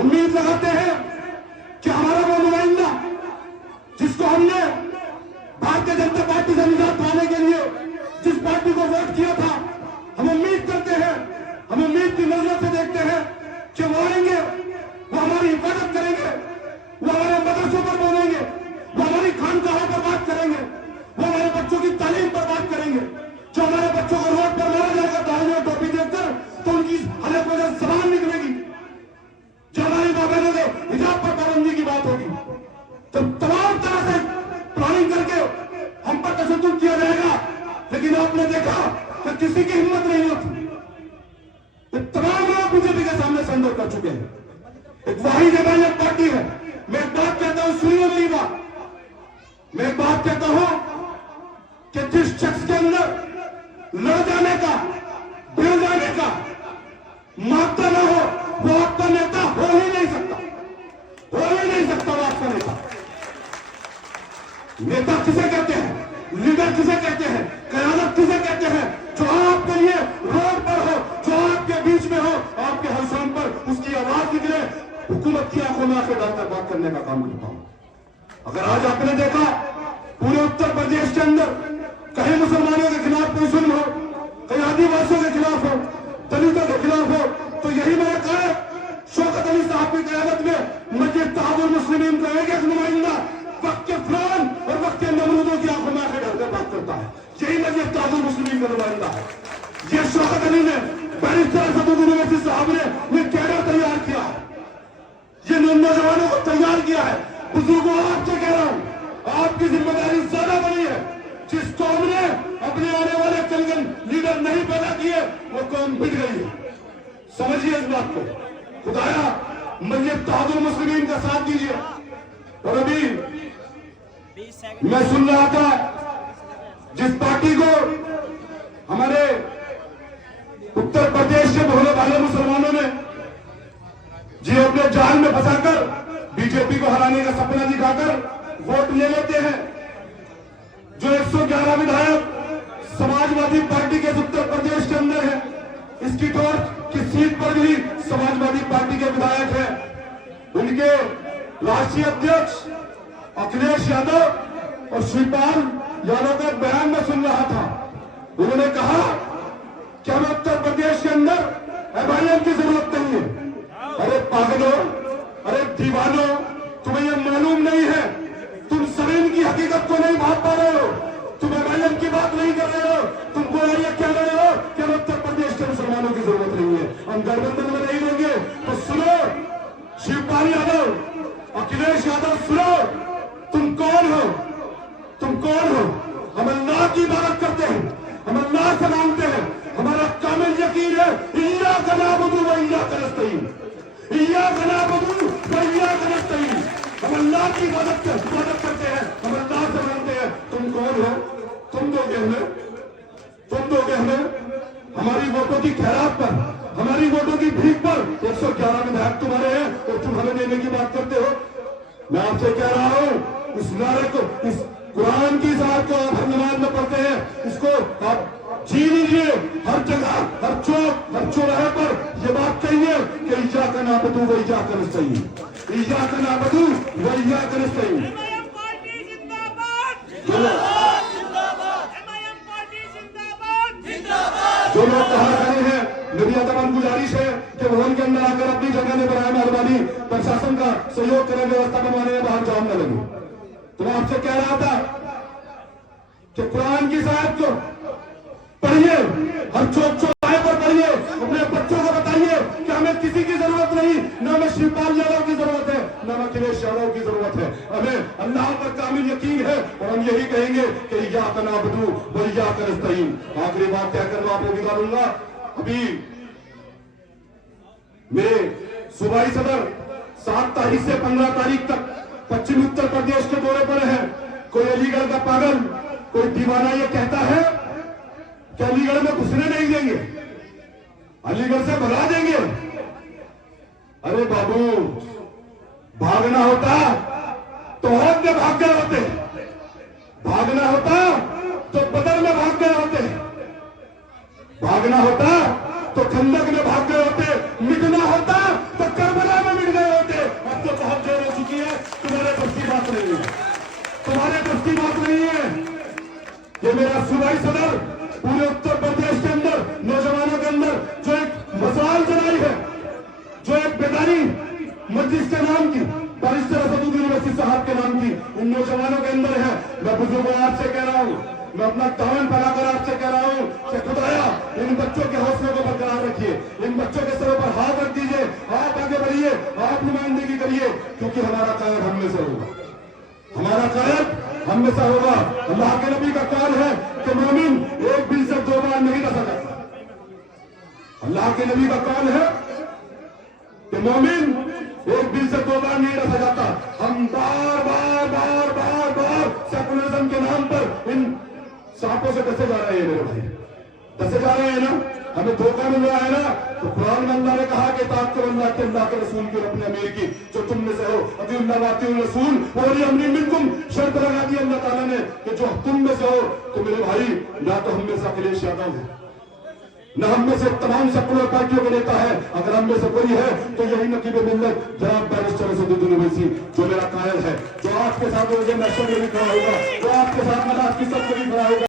उम्मीद लगाते हैं कि हमारा वो नुमाइंदा जिसको हमने भारतीय जनता पार्टी से निजात पाने के लिए जिस पार्टी को वोट किया था, हम उम्मीद करते हैं, हम उम्मीद की नजर से देखते हैं कि वो आएंगे, वो हमारी हिफाजत करेंगे, वो हमारे मदरसों पर बोलेंगे, वो हमारी खानकाहों पर बात करेंगे, वो हमारे बच्चों की तालीम पर बात करेंगे। जो हमारे बच्चों को रोड पर मारा जाएगा दाढ़ी और टोपी देखकर तो उनकी हलक वजह जबान निकलेगी। जो हमारी माँ बहनों के हिजाब पर पाबंदी की बात होगी, तो तमाम तरह से प्लानिंग करके हम पर तशद्दुद किया जाएगा। लेकिन आपने देखा कि किसी की हिम्मत नहीं होती। ये तमाम लोग बीजेपी के सामने सरेंडर कर चुके हैं। एक वाहिद एमआईएम पार्टी है। मैं एक बात कहता हूं, सुनिए मेरी बात। मैं एक बात कहता हूं कि जिस शख्स के अंदर लड़ जाने का, भिड़ जाने का मात्रा न हो, वो आपका नेता हो ही नहीं सकता, हो ही नहीं सकता वो आपका नेता। नेता किसे कहते हैं, लीडर किसे कहते हैं, क़यादत किसे कहते हैं? जो आपके लिए रोड पर हो, जो आपके बीच में हो, आपके हलसान पर उसकी आवाज निकले, हुकूमत की आंखों में आंखें डालकर बात करने का काम करता हूं। अगर आज आपने देखा पूरे उत्तर प्रदेश के अंदर कहीं मुसलमानों के खिलाफ कोई जुल्म हो, कहीं आदिवासियों के खिलाफ हो, दलितों के खिलाफ हो, तो यही मैंने कहा शौकत अली साहब की क़यादत में मस्जिद तहव्वुल मुस्लिमीन का एक नुमाइंदा वक्त के फलान और वक्त के नमरूदों की आंखों में आंखें डालकर बात करता है। यही मस्जिद तहव्वुल मुस्लिमीन का नुमाइंदा है। ये शौकत अली ने, बैरिस्टर असदुद्दीन ओवैसी साहब ने ये कैडर तैयार किया है, ये नौजवानों को तैयार किया है। बुजुर्गों, आपसे कह रहा हूं, आपकी जिम्मेदारी ज्यादा बड़ी है। जिस कौम ने अपने आने वाले कलगन लीडर नहीं पैदा किए, वो कौम बिक गई है। समझिए इस बात को। खुदाया मस्जिद तहव्वुल मुस्लिमीन का साथ दीजिए। और अभी मैं सुन रहा था जिस पार्टी को हमारे उत्तर प्रदेश से भोले भाले मुसलमानों ने जी अपने जाल में फंसाकर बीजेपी को हराने का सपना दिखाकर वोट ले लेते हैं। जो 111 विधायक समाजवादी पार्टी के उत्तर प्रदेश के अंदर है, इसकी टोर की सीट पर भी समाजवादी पार्टी के विधायक हैं। उनके राष्ट्रीय अध्यक्ष अखिलेश यादव और शिवपाल यादव का बयान में सुन रहा था। उन्होंने कहा कि हमें उत्तर प्रदेश के अंदर एमआईएम की जरूरत नहीं है। अरे पागलों, अरे दीवानों, तुम्हें यह मालूम नहीं है, तुम जमीन की हकीकत को नहीं भाप पा रहे हो, तुम एमआईएम की बात नहीं कर रहे हो, तुमको ये कह रहे हो कि हमें उत्तर प्रदेश के मुसलमानों की जरूरत नहीं है, हम गठबंधन में नहीं रहेंगे। तो सुनो शिवपाल यादव, अखिलेश यादव, सुनो, तुम कौन हो, तुम कौन हो? हम अल्लाह की इबादत करते हैं, हम अल्लाह से मांगते हैं, हमारा कामिल यकीन है इय्याका नअबुदु व इय्याका नस्तईन, इय्याका नअबुदु व इय्याका नस्तईन। हम अल्लाह की इबादत करते हैं, हम अल्लाह से मांगते हैं। तुम कौन हो? तुम दोगे हमें, तुम दोगे हमें हमारी वोटों की खैरात पर, हमारी वोटों की भीख पर 111 विधायक तुम्हारे हैं और तुम हमें देने की बात करते हो। मैं आपसे कह रहा हूं, इस नारे को, इस कुरान की साथ को आप हर नमाज में पढ़ते हैं, इसको आप जी लीजिए। हर जगह, हर चौक, हर चौराहे पर यह बात कहिए कि इय्याका नअबुदु व इय्याका नस्तईन, इय्याका नअबुदु व इय्याका नस्तईन। एमआईएम पार्टी जिंदाबाद, एमआईएम पार्टी जिंदाबाद, जिंदाबाद। जो लोग बाहर खड़े हैं, मेरी अदबन गुजारिश है कि भवन के अंदर आकर अपनी जगह में बनाए मेहरबानी प्रशासन का सहयोग करें, व्यवस्था बनवाने में बाहर जाम न लगे। तो मैं आपसे कह रहा था कि कुरान की साथ को पढ़िए, हर चौक चौराहे पर पढ़िए, अपने बच्चों को बताइए कि हमें किसी की जरूरत नहीं, न हमें शिवपाल यादव की जरूरत है, न हमें अखिलेश यादव की जरूरत है। हमें अल्लाह पर कामिल यकीन है और हम यही कहेंगे कि इय्याका नअबुदु व इय्याका नस्तईन। आखिरी बात कहकर मैं आपको विदा दूंगा। अभी मेरे सूबाई सदर 7 तारीख से 15 तारीख तक पश्चिमी उत्तर प्रदेश के दौरे पर है। कोई अलीगढ़ का पागल, कोई दीवाना ये कहता है कि अलीगढ़ में घुसने नहीं देंगे, अलीगढ़ से भगा देंगे। अरे बाबू, भागना होता तो हद में भाग गए होते, भागना होता तो बदर में भाग गए होते, भागना होता तो खंदक में भाग गए होते, मिटना होता तो करबला में मिट गए नहीं है। ये मेरा सूबाई सदर पूरे उत्तर प्रदेश के अंदर नौजवानों के अंदर जो एक मसाल जलाई है, जो एक बेदारी मस्जिद के नाम की, बैरिस्टर असदुद्दीन ओवैसी साहब के नाम की उन नौजवानों के अंदर है। मैं बुजुर्गों आपसे कह रहा हूं, मैं अपना दामन फैलाकर आपसे कह रहा हूं कि खुदाया इन बच्चों के हौसलों को बरकरार रखिए, इन बच्चों के सरों पर हाथ रख दीजिए, आप आगे बढ़िए, आप नुमाइंदगी करिए, क्योंकि हमारा कायद हम में से होगा, हमारा कायद हम में से होगा। अल्लाह के नबी का कौल है कि मोमिन एक बिल से 2 बार नहीं रखा जाता। अल्लाह के नबी का कौल है कि मोमिन एक बिल से 2 बार नहीं रखा जाता। हम बार बार बार बार बार सेकुलरिज्म के नाम पर इन सांपों से डसे जा रहे हैं मेरे भाई, डसे जा रहे हैं ना, हमें धोखा मिल रहा है ना। तो कुरान में अल्लाह ने कहा कि ताक़त अल्लाह के, अल्लाह के रसूल की और अपने अमीर की, जो तुम में से हो अतिउल्लाह व अतिउर रसूल और अमरी मिनकुम, शर्त लगा दी अल्लाह ताला ने कि जो तुम में से हो। तो मेरे भाई ना तो हम में से अखिलेश यादव है, न हम में से तमाम सेकुलर पार्टियों के नेता है, अगर हम में से कोई है तो यही नकीब मिल्लत जनाब बैरिस्टर असदुद्दीन ओवैसी, जो मेरा कायल है, जो आपके साथ नेशनल में भी खड़ा होगा, जो आपके साथ मनाज की सब में भी खड़ा होगा।